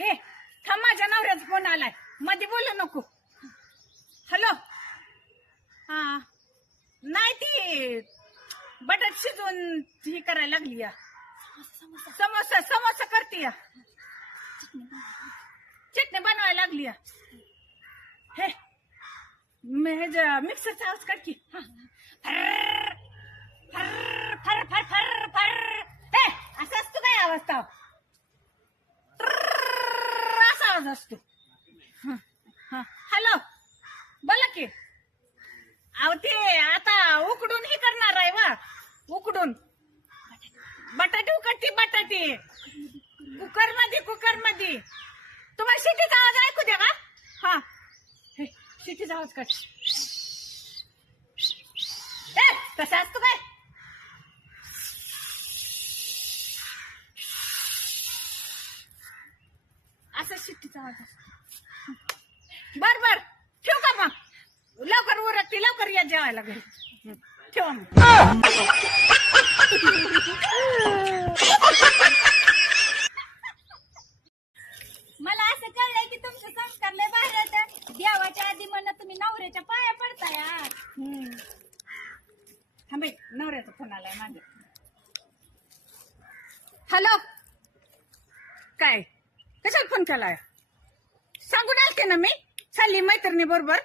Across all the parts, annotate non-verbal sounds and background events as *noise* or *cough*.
हे थांब माझ्या नवऱ्याचा फोन आलाय. मध्ये बोलू नको. हॅलो हा. नाही ती बटाट शिजवून ही करायला लागली या. समोसा समोसा करते या. चटणी बनवायला लागली या. हे मिक्सरचा आवाज काढ की. हा. फर फर फर फर फर फर हे असा असतो काय आवाज तो ट्रररर असा आवाज असतो हॅलो बोला की. अहो ते आता उकडून हे करणार आहे वा उकडून. बटाटे उकडते बटाटे. कुकरमध्ये कुकरमध्ये तुम्हाला शिटीचा आवाज ऐकू द्या का? हा. हे, शिटीचा आवाज काढ. ए, कसा असतो काय? असं शिट्टीचा आवाज असतो बर बर. ठेवू का मग? लवकर उरकते लवकर या जेवायला घरी. ठेवा मग. मला असं कळलंय की तुमचे संस्कार लय भारी आहेत. देवाच्या आधी म्हणा तुम्ही नवऱ्याच्या पाया पडताय. थांबे नवऱ्याचा फोन आलाय माझ्या हॅलो. काय? कशाला फोन केलाय? सांगून आलते ना मी. चालली मैत्रिणी बरोबर.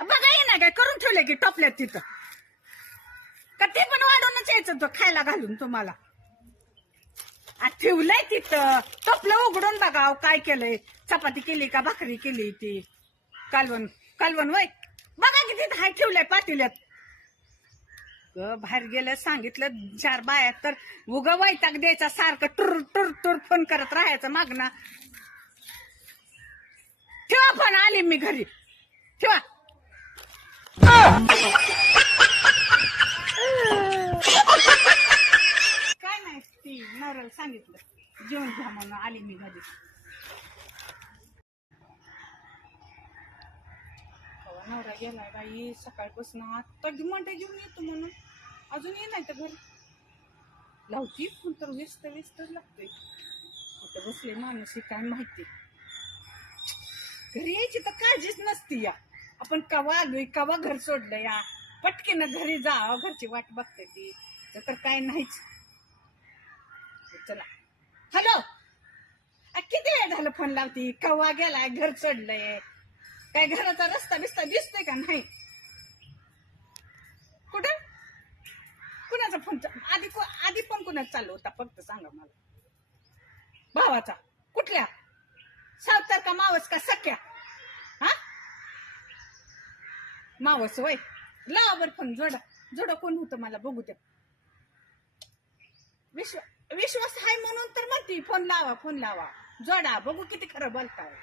बघा ये ना काय करून ठेवले की टोपल्यात तिथं. का ते पण वाढवूनच यायचं तो खायला घालून तुम्हाला. आ, ठेवलंय तिथं. टोपलं उघडून बघा काय केलंय. चपाती केली का भाकरी केली ती? कालवण कालवण वय. बघा की तिथं हाय ठेवलंय पातेल्यात. बाहेर गेलं सांगितलं चार बाया तर उग वैताग द्यायचा सारखं टुर टुर टुर फोन करत राहायचं मागणं. ठेवा फोन आली मी घरी. ठेवा. काय नाही ती नवऱ्याला सांगितलं. जेवण घ्या म्हणून आली मी घरी. नवरा गेलाय बाई सकाळपासून आता म्हणते घेऊन येतो म्हणून. अजून ये नाही तर घर लावती पण तर व्यस्त व्यस्त लागतोय. आता बसले माणूस हे काय माहिती. घरी यायची तर काळजीच नसती या. आपण कवा आलोय कवा घर सोडलं या. पटकेनं घरी जा घरची वाट बघते ती. तर तर काय नाहीच. चला. हॅलो! किती वेळ झालं फोन लावती? कवा गेलाय घर चढलंय काय घराचा रस्ता बिस्ता दिसतोय का नाही कुठं कुणाचा फोन आधी को- आधी फोन कुणाचा चालू होता? फक्त सांगा मला. भावाचा. कुठल्या? सावतर का मावस का सख्या? हा? मावस वय. लावा बर फोन जोडा जोडा कोण होतं मला बघू द्या विश्व विश्वास हाय म्हणून तर म्हणते फोन लावा फोन लावा. जोडा बघू किती खरं बोलताय.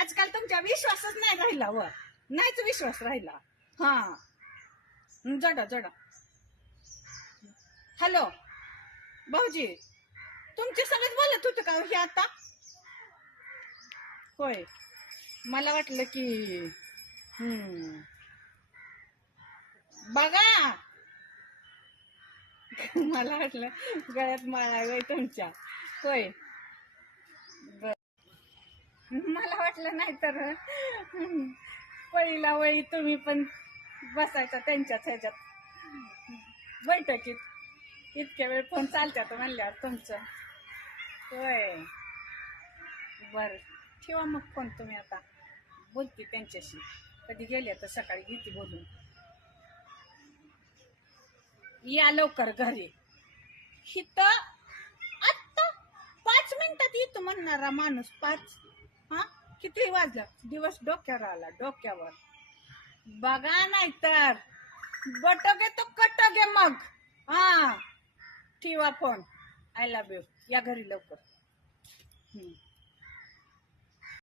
आजकाल तुमच्या विश्वासच नाही राहिला व. नाहीच विश्वास राहिला. हा. जोडा जोडा. हॅलो भाऊजी तुमच्या सगळेच बोलत होतं का हे आता? होय मला वाटलं की हम्म बघा. *laughs* मला वाटलं गळ्यात माळा वय तुमच्या. होय. मला वाटलं नाही तर पहिला वळी तुम्ही पण बसायचा त्यांच्याच ह्याच्यात. बैठकीत. इतक्या वेळ फोन चालतात म्हणल्यावर तुमचं. होय. बरं. ठेवा मग फोन तुम्ही आता. बोलते त्यांच्याशी. कधी गेले तर सकाळी घेते बोलून. या लवकर घरी. हित आत्ता पाच मिनिटात येतो म्हणणारा माणूस पाच. हा? किती वाजलं? दिवस डोक्यावर आला डोक्यावर. बघा नाही तर बटोगे तो कटोगे मग. हा. ठेवा फोन आय लव्ह यू या घरी लवकर. हम्म.